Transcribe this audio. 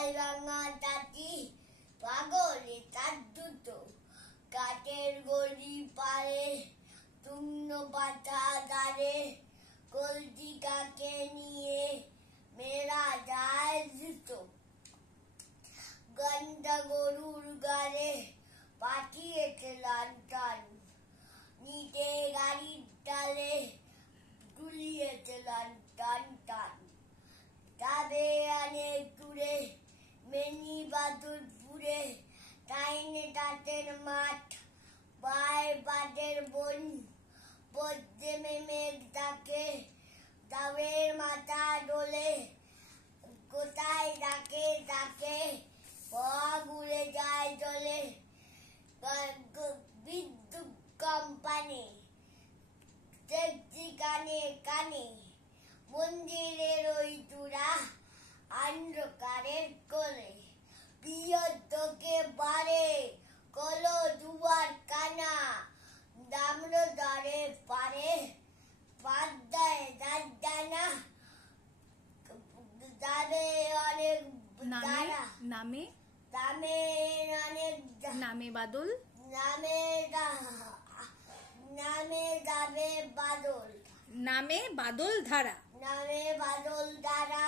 গায় রাঙা তাঁতি পাগলে তার দুটো কাঠের গড়ি পারে তুঙ্গ পাতা দাঁড়ে কলটি কাকে নিয়ে মেয়েরা যায় জুতো গন্ডা গরুর গাড়ে পাঠিয়েছে লন্ঠন নিচে গাড়ির ডালে ঝুলিয়েছে লন্ঠন টন যাবে অনেক দূরে মেনি বাদুরপুরে টাইনে তাঁতের মাঠ পায় বাদের বন পদ্মে মেঘ ডাকে দাবের মাথা দোলে কোথায় ডাকে ডাকে পথ উড়ে যায় চলে বিদ্যুৎ কোম্পানি দেখছি কানে কানে মন্দিরের ওই চূড়া অন্ধকারের কোলে প্রিয়তকে বারে কলো দুয়ার কানা দাম্র দরে পারে পাদ্দায় দাঁড়ানা যাবে অনেক তারা নামে অনেক নামে বাদল নামে যাবে বাদল নামে বাদল ধারা নামে বাদল দ্বারা